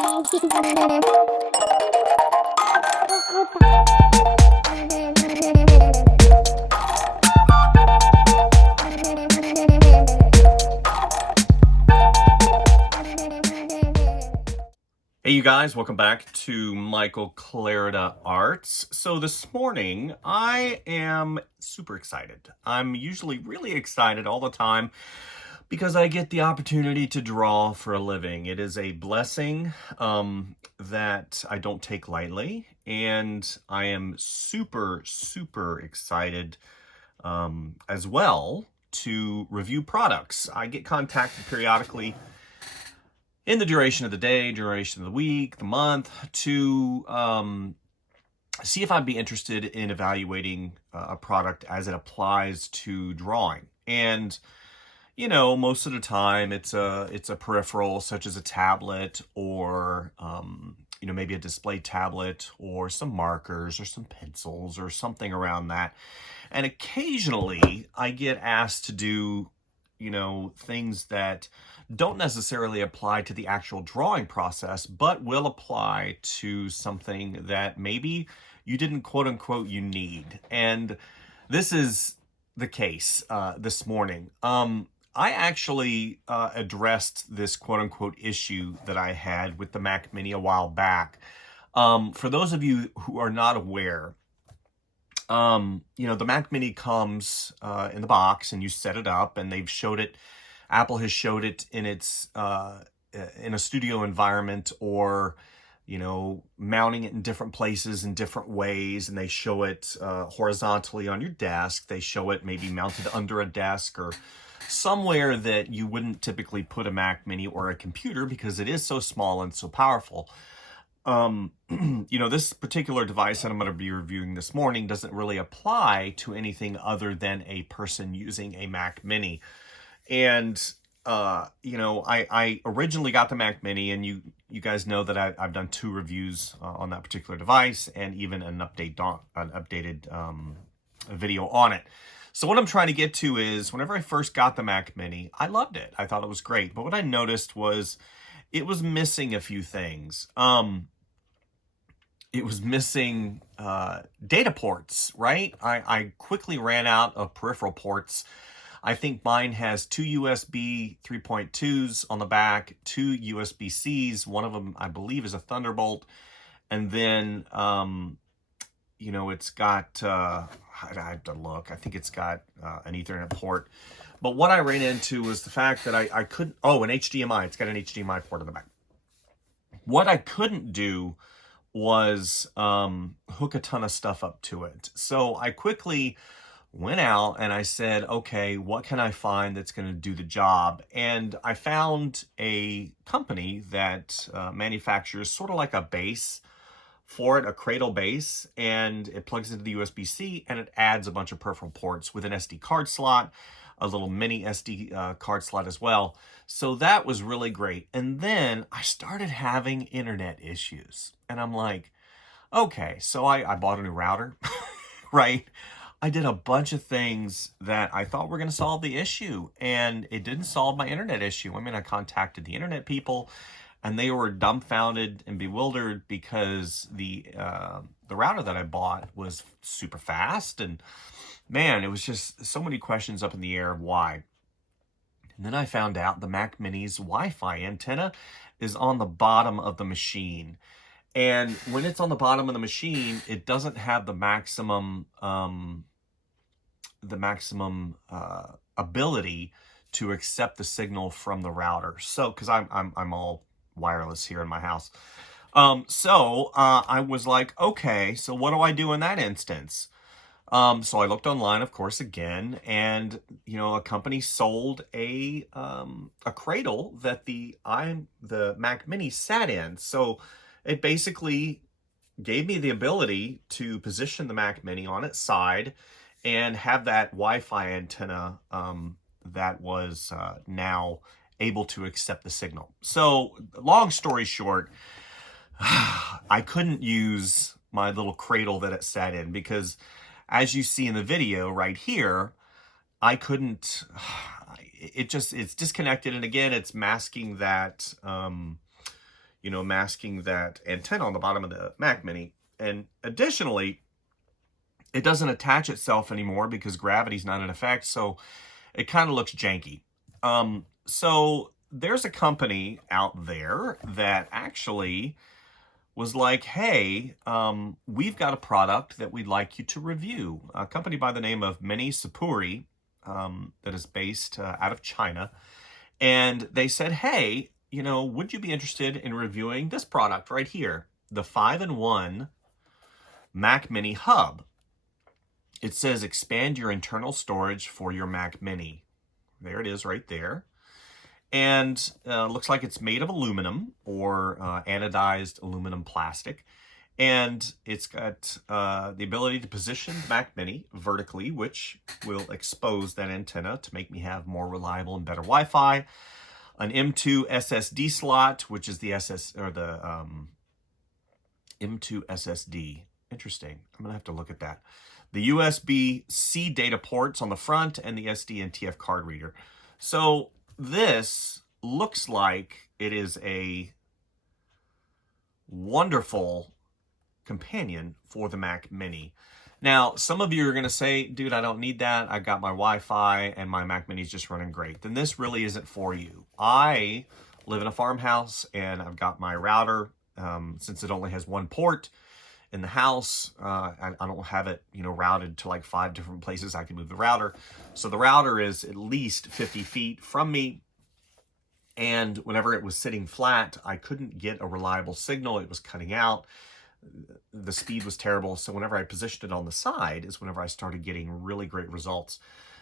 Hey you guys, welcome back to Michael Clarida Arts. So this morning I am super excited. I'm usually really excited all the time because I get the opportunity to draw for a living. It is a blessing that I don't take lightly, and I am super excited as well to review products. I get contacted periodically in the duration of the day, duration of the week, the month, to see if I'd be interested in evaluating a product as it applies to drawing. And, you know, most of the time it's a peripheral such as a tablet or, you know, maybe a display tablet or some markers or some pencils or something around that. And occasionally I get asked to do, you know, things that don't necessarily apply to the actual drawing process, but will apply to something that maybe you didn't quote unquote you need. And this is the case this morning. I actually addressed this quote unquote issue that I had with the Mac Mini a while back. For those of you who are not aware, you know, the Mac Mini comes in the box and you set it up, and they've showed it. Apple has showed it in its in a studio environment, or, you know, mounting it in different places in different ways, and they show it horizontally on your desk. They show it maybe mounted under a desk or somewhere that you wouldn't typically put a Mac Mini or a computer because it is so small and so powerful. You know, this particular device that I'm going to be reviewing this morning doesn't really apply to anything other than a person using a Mac Mini. And, you know, I originally got the Mac Mini, and you guys know that I've done 2 reviews on that particular device, and even an updated video on it. So what I'm trying to get to is, whenever I first got the Mac Mini, I loved it. I thought it was great. But what I noticed was it was missing a few things. It was missing data ports, right? I quickly ran out of peripheral ports. I think mine has 2 USB 3.2s on the back, 2 USB-Cs. One of them, I believe, is a Thunderbolt. And then, you know, it's got, I have to look. I think it's got an Ethernet port. But what I ran into was the fact that I couldn't, an HDMI. It's got an HDMI port on the back. What I couldn't do was hook a ton of stuff up to it. So I quickly went out and I said, okay, what can I find that's going to do the job? And I found a company that manufactures sort of like a base for it, a cradle base, and it plugs into the USB-C, and it adds a bunch of peripheral ports with an SD card slot, a little mini SD card slot as well. So that was really great. And then I started having internet issues, and I'm like, okay, so I bought a new router, right? I did a bunch of things that I thought were going to solve the issue, and it didn't solve my internet issue. I mean, I contacted the internet people, and they were dumbfounded and bewildered because the router that I bought was super fast, and man, it was just so many questions up in the air of why. And then I found out the Mac Mini's Wi-Fi antenna is on the bottom of the machine. And when it's on the bottom of the machine, it doesn't have the maximum ability to accept the signal from the router. So, because I'm all wireless here in my house. So I was like, okay, so what do I do in that instance? So I looked online, of course, again, and, you know, a company sold a cradle that the Mac Mini sat in. So it basically gave me the ability to position the Mac Mini on its side and have that Wi-Fi antenna that was now able to accept the signal. So long story short, I couldn't use my little cradle that it sat in because, as you see in the video right here, I couldn't, it's disconnected. And again, it's masking that, you know, masking that antenna on the bottom of the Mac Mini. And additionally, it doesn't attach itself anymore because gravity's not in effect, so it kind of looks janky. So there's a company out there that actually was like, hey, we've got a product that we'd like you to review. A company by the name of Minisopuru, that is based out of China. And they said, hey, you know, would you be interested in reviewing this product right here? The 5-in-1 Mac Mini Hub. It says expand your internal storage for your Mac Mini. There it is right there. And looks like it's made of aluminum or anodized aluminum plastic. And it's got the ability to position the Mac Mini vertically, which will expose that antenna to make me have more reliable and better Wi-Fi. An M.2 SSD slot, which is the M.2 SSD. Interesting. I'm going to have to look at that. The USB-C data ports on the front and the SD and TF card reader. So this looks like it is a wonderful companion for the Mac Mini. Now, some of you are going to say, dude, I don't need that. I got my Wi-Fi and my Mac Mini is just running great. Then this really isn't for you. I live in a farmhouse and I've got my router. Since it only has one port in the house, I don't have it, you know, routed to like 5 different places I can move the router. So the router is at least 50 feet from me. And whenever it was sitting flat, I couldn't get a reliable signal. It was cutting out. The speed was terrible. So whenever I positioned it on the side is whenever I started getting really great results.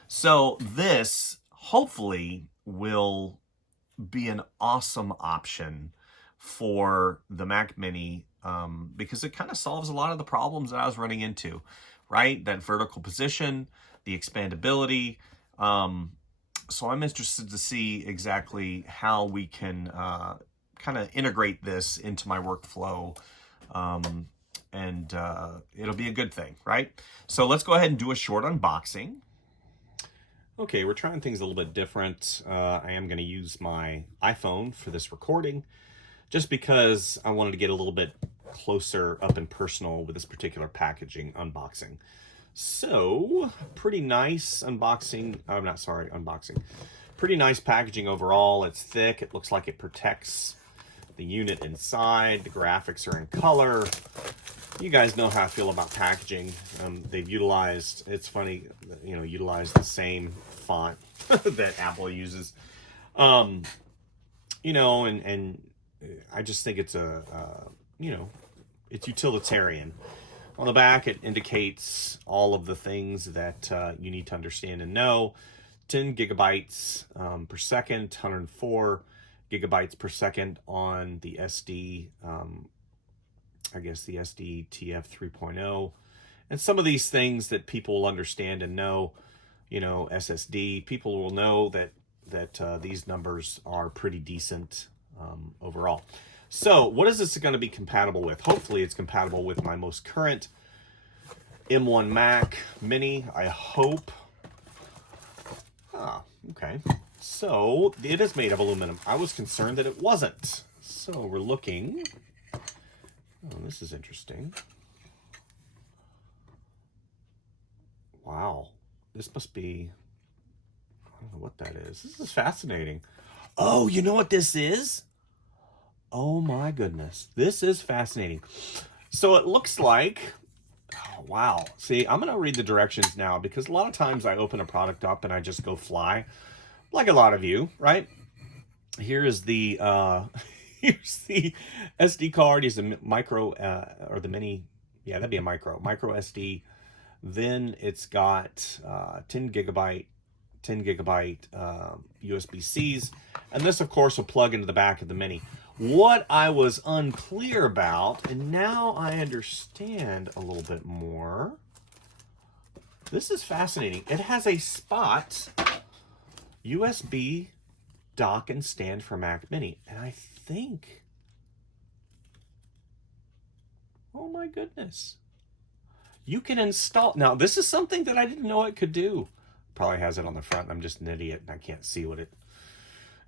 So this hopefully will be an awesome option for the Mac Mini, because it kind of solves a lot of the problems that I was running into, right? That vertical position, the expandability. So I'm interested to see exactly how we can kind of integrate this into my workflow, and it'll be a good thing, right? So let's go ahead and do a short unboxing. Okay, we're trying things a little bit different. I am going to use my iPhone for this recording, just because I wanted to get a little bit closer up and personal with this particular packaging unboxing. So, pretty nice unboxing. I'm not sorry, unboxing. Pretty nice packaging overall. It's thick. It looks like it protects the unit inside. The graphics are in color. You guys know how I feel about packaging. They've utilized, it's funny, you know, utilized the same font that Apple uses. You know, and I just think it's you know, it's utilitarian. On the back, it indicates all of the things that you need to understand and know. 10 gigabytes per second, 104 gigabytes per second on the SD, I guess the SD TF 3.0. And some of these things that people will understand and know, you know, SSD, people will know that these numbers are pretty decent overall. So what is this going to be compatible with? Hopefully it's compatible with my most current M1 Mac Mini, I hope. Okay. So it is made of aluminum. I was concerned that it wasn't. So we're looking. Oh, this is interesting. Wow. This must be, I don't know what that is. This is fascinating. Oh, you know what this is? Oh my goodness. This is fascinating. So it looks like, oh, wow. See, I'm going to read the directions now because a lot of times I open a product up and I just go fly, like a lot of you, right? Here is the, here's the SD card. Here's the micro, or the mini, yeah, that'd be a micro SD. Then it's got 10 gigabyte USB-Cs. And this, of course, will plug into the back of the Mini. What I was unclear about, and now I understand a little bit more. This is fascinating. It has a spot USB dock and stand for Mac Mini. And I think, oh my goodness. You can install, now this is something that I didn't know it could do. Probably has it on the front. I'm just an idiot and I can't see what it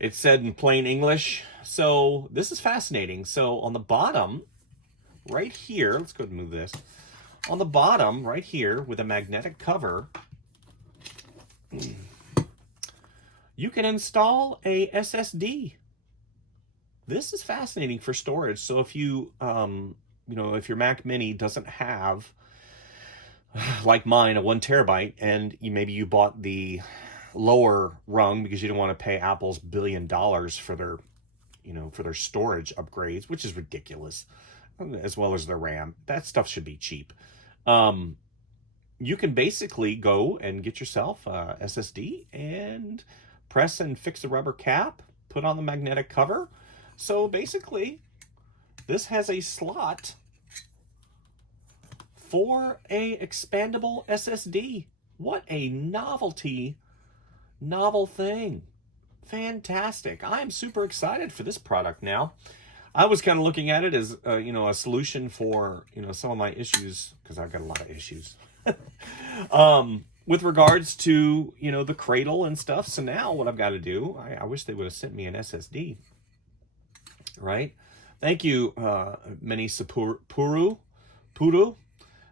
It said in plain English. So this is fascinating. So on the bottom, right here, let's go ahead and move this. On the bottom, right here, with a magnetic cover, you can install a SSD. This is fascinating for storage. So if you, if your Mac Mini doesn't have, like mine, a 1 terabyte, and maybe you bought the lower rung because you don't want to pay Apple's $1 billion for their, for their storage upgrades, which is ridiculous, as well as their RAM. That stuff should be cheap. You can basically go and get yourself a SSD and press and fix the rubber cap, put on the magnetic cover. So basically, this has a slot for a expandable SSD. What a novel thing. Fantastic. I'm super excited for this product now. I was kind of looking at it as, a solution for, some of my issues, because I've got a lot of issues. With regards to, the cradle and stuff. So now what I've got to do, I wish they would have sent me an SSD, right? Thank you, Minisopuru,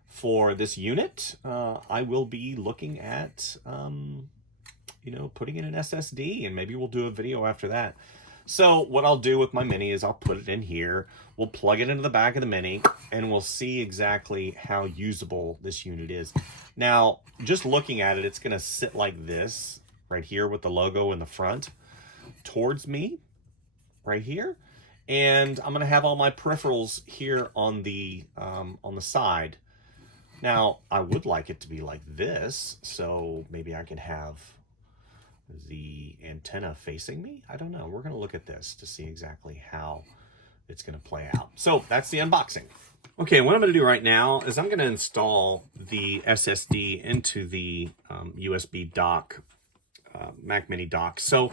for this unit. I will be looking at, putting in an SSD, and maybe we'll do a video after that. So what I'll do with my Mini is I'll put it in here. We'll plug it into the back of the Mini, and we'll see exactly how usable this unit is. Now, just looking at it, it's going to sit like this right here with the logo in the front towards me right here. And I'm going to have all my peripherals here on the side. Now, I would like it to be like this, so maybe I can have the antenna facing me. I don't know. We're going to look at this to see exactly how it's going to play out. So that's the unboxing. Okay, what I'm going to do right now is I'm going to install the SSD into the USB dock, Mac Mini dock. So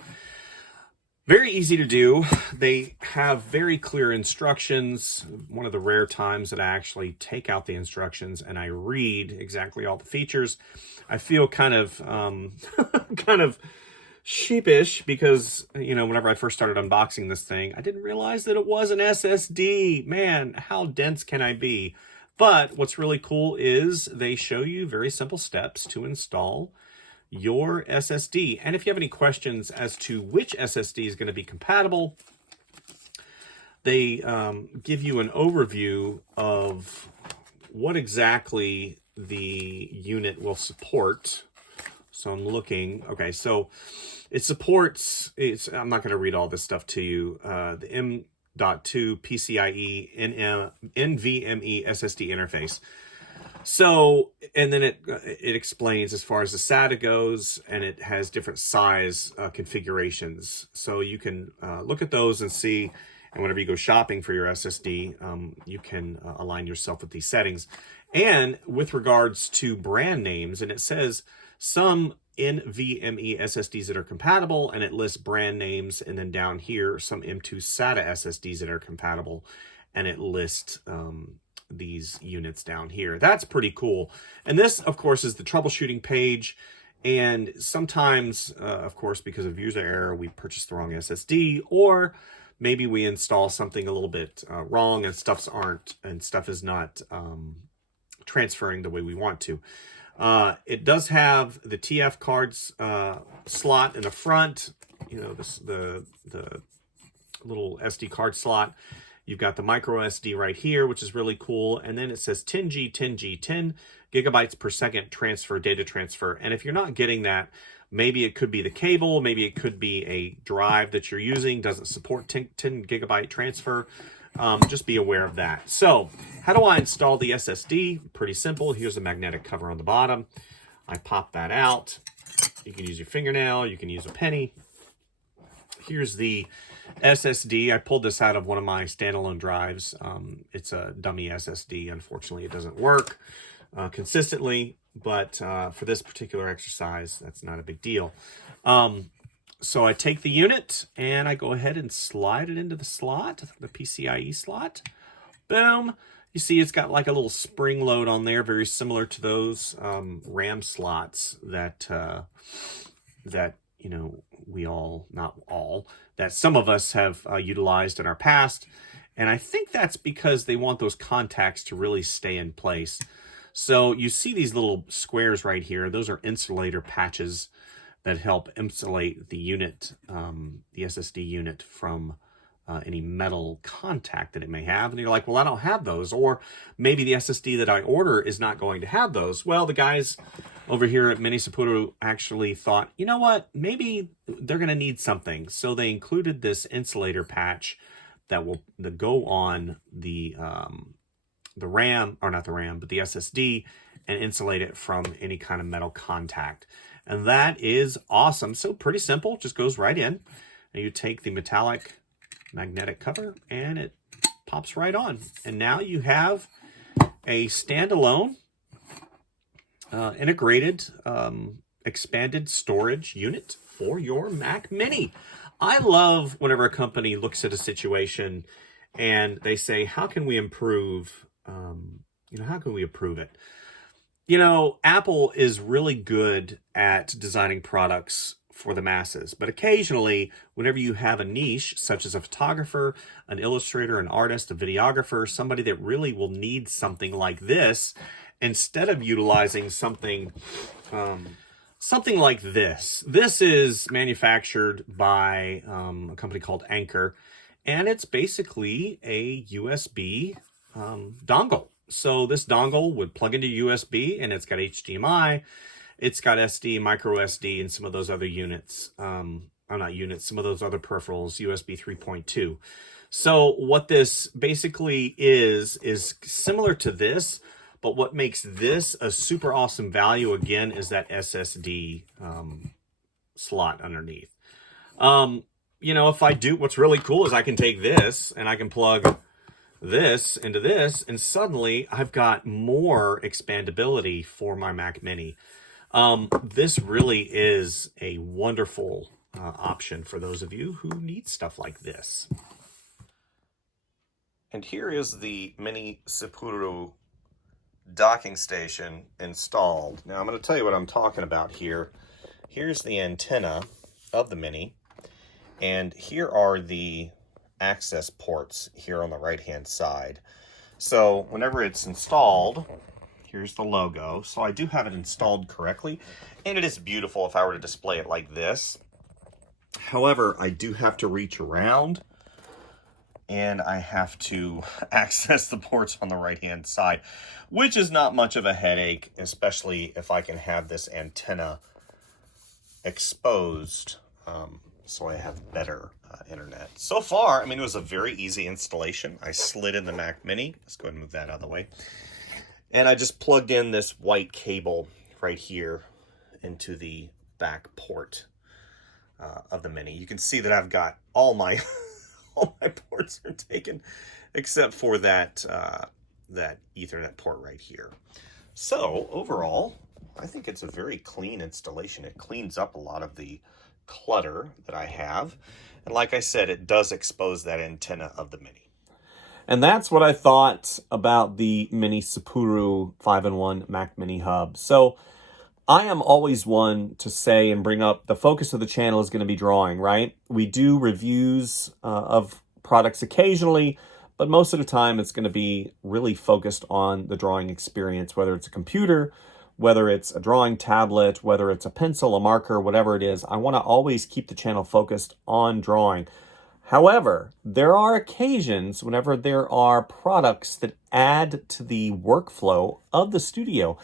very easy to do. They have very clear instructions. One of the rare times that I actually take out the instructions and I read exactly all the features. I feel kind of sheepish because, whenever I first started unboxing this thing, I didn't realize that it was an SSD. Man, how dense can I be? But what's really cool is they show you very simple steps to install your SSD. And if you have any questions as to which SSD is going to be compatible, they give you an overview of what exactly the unit will support. So I'm looking, okay, so it supports, I'm not going to read all this stuff to you, the M.2 PCIe NVMe SSD interface. So, and then it explains as far as the SATA goes, and it has different size configurations. So you can look at those and see, and whenever you go shopping for your SSD, you can align yourself with these settings. And with regards to brand names, and it says some NVMe SSDs that are compatible, and it lists brand names, and then down here, some M.2 SATA SSDs that are compatible, and it lists these units down here. That's pretty cool. And this, of course, is the troubleshooting page. And sometimes, of course, because of user error, we purchase the wrong SSD, or maybe we install something a little bit wrong and stuff is not transferring the way we want to. It does have the TF cards slot in the front, the little SD card slot. You've got the micro SD right here, which is really cool. And then it says 10G, 10G, 10 gigabytes per second transfer, data transfer. And if you're not getting that, maybe it could be the cable, maybe it could be a drive that you're using, doesn't support 10 gigabyte transfer. Just be aware of that. So how do I install the SSD? Pretty simple. Here's a magnetic cover on the bottom. I pop that out. You can use your fingernail, you can use a penny. Here's the SSD. I pulled this out of one of my standalone drives. It's a dummy SSD. Unfortunately, it doesn't work consistently, but for this particular exercise, that's not a big deal. So I take the unit and I go ahead and slide it into the slot, the PCIe slot. Boom. You see it's got like a little spring load on there, very similar to those RAM slots that not all, that some of us have utilized in our past. And I think that's because they want those contacts to really stay in place. So you see these little squares right here. Those are insulator patches that help insulate the unit, the SSD unit, from any metal contact that it may have. And you're like, well, I don't have those. Or maybe the SSD that I order is not going to have those. Well, the guys over here at Minisopuru actually thought, you know what, maybe they're going to need something. So they included this insulator patch that will go on the RAM, or not the RAM, but the SSD, and insulate it from any kind of metal contact. And that is awesome. So pretty simple, just goes right in. And you take the metallic magnetic cover and it pops right on. And now you have a standalone integrated expanded storage unit for your Mac Mini. I love whenever a company looks at a situation and they say, how can we improve, how can we improve it? Apple is really good at designing products for the masses, but occasionally, whenever you have a niche, such as a photographer, an illustrator, an artist, a videographer, somebody that really will need something like this, instead of utilizing something like this. This is manufactured by a company called Anker, and it's basically a USB dongle. So this dongle would plug into USB, and it's got HDMI, it's got SD, micro SD, and some of those other units. Some of those other peripherals, USB 3.2. So what this basically is similar to this, but what makes this a super awesome value, again, is that SSD slot underneath. If I do, what's really cool is I can take this and I can plug this into this, and suddenly I've got more expandability for my Mac Mini. This really is a wonderful option for those of you who need stuff like this. And here is the Minisopuru docking station installed. Now I'm going to tell you what I'm talking about here. Here's the antenna of the Mini, and here are the access ports here on the right hand side. So whenever it's installed, here's the logo. So I do have it installed correctly, and it is beautiful if I were to display it like this. However, I do have to reach around and I have to access the ports on the right hand side, which is not much of a headache, especially if I can have this antenna exposed, so I have better internet. So far, it was a very easy installation. I slid in the Mac Mini. Let's go ahead and move that out of the way. And I just plugged in this white cable right here into the back port of the Mini. You can see that I've got all my all my ports are taken except for that that Ethernet port right here. So overall, I think it's a very clean installation. It cleans up a lot of the clutter that I have. And like I said, it does expose that antenna of the Mini. And that's what I thought about the Minisopuru 5-in-1 Mac Mini Hub. So I am always one to say and bring up the focus of the channel is going to be drawing, right? We do reviews of products occasionally, but most of the time it's going to be really focused on the drawing experience, whether it's a computer, whether it's a drawing tablet, whether it's a pencil, a marker, whatever it is. I want to always keep the channel focused on drawing. However, there are occasions whenever there are products that add to the workflow of the studio.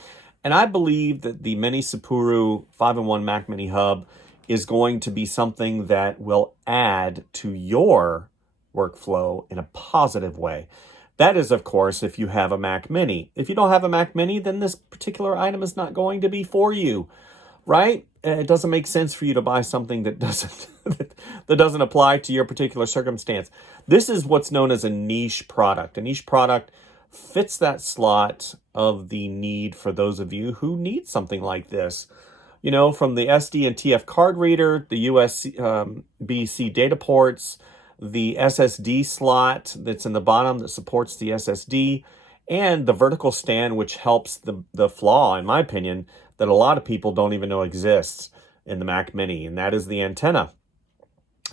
And I believe that the Minisopuru 5-in-1 Mac Mini Hub is going to be something that will add to your workflow in a positive way. That is, of course, if you have a Mac Mini. If you don't have a Mac Mini, then this particular item is not going to be for you, right? It doesn't make sense for you to buy something that doesn't apply to your particular circumstance. This is what's known as a niche product. A niche product fits that slot of the need for those of you who need something like this. From the SD and TF card reader, the USBC data ports, the SSD slot that's in the bottom that supports the SSD, and the vertical stand, which helps the flaw, in my opinion, that a lot of people don't even know exists. in the Mac Mini, and that is the antenna.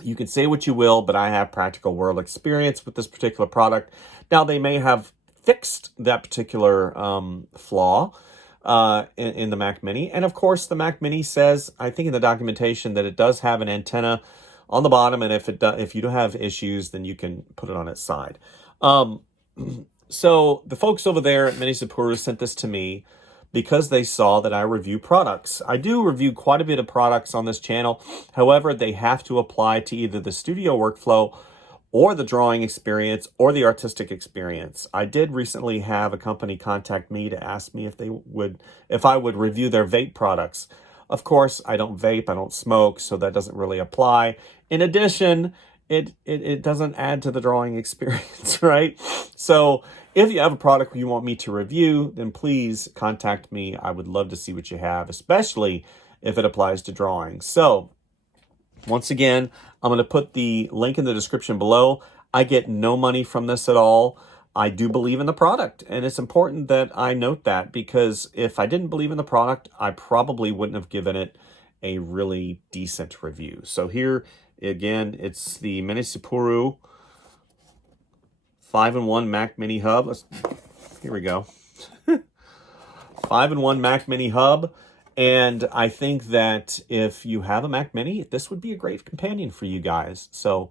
You can say what you will, but I have practical world experience with this particular product. Now, they may have fixed that particular flaw in the Mac Mini. And of course, the Mac Mini says, I think in the documentation, that it does have an antenna on the bottom. And if you don't have issues, then you can put it on its side. So the folks over there at Minisopuru sent this to me because they saw that I review products. I do review quite a bit of products on this channel. However, they have to apply to either the studio workflow or the drawing experience or the artistic experience. I did recently have a company contact me to ask me if I would review their vape products. Of course, I don't vape, I don't smoke, so that doesn't really apply. In addition, it doesn't add to the drawing experience, right? So if you have a product you want me to review, then please contact me. I would love to see what you have, especially if it applies to drawing. So once again, I'm going to put the link in the description below. I get no money from this at all. I do believe in the product, and it's important that I note that, because if I didn't believe in the product, I probably wouldn't have given it a really decent review. So here, again, it's the Minisopuru 5-in-1 Mac Mini Hub. Here we go. 5-in-1 Mac Mini Hub. And I think that if you have a Mac Mini, this would be a great companion for you guys. So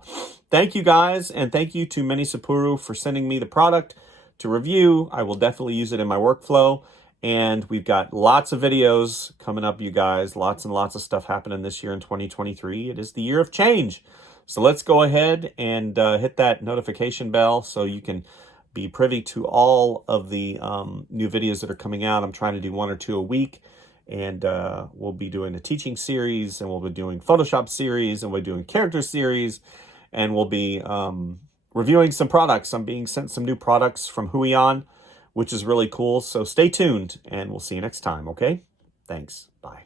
thank you guys, and thank you to Minisopuru for sending me the product to review. I will definitely use it in my workflow. And we've got lots of videos coming up, you guys. Lots and lots of stuff happening this year in 2023. It is the year of change. So let's go ahead and hit that notification bell so you can be privy to all of the new videos that are coming out. I'm trying to do 1 or 2 a week. And we'll be doing a teaching series, and we'll be doing Photoshop series, and we'll be doing character series, and we'll be reviewing some products. I'm being sent some new products from Huion, which is really cool. So stay tuned, and we'll see you next time, okay? Thanks. Bye.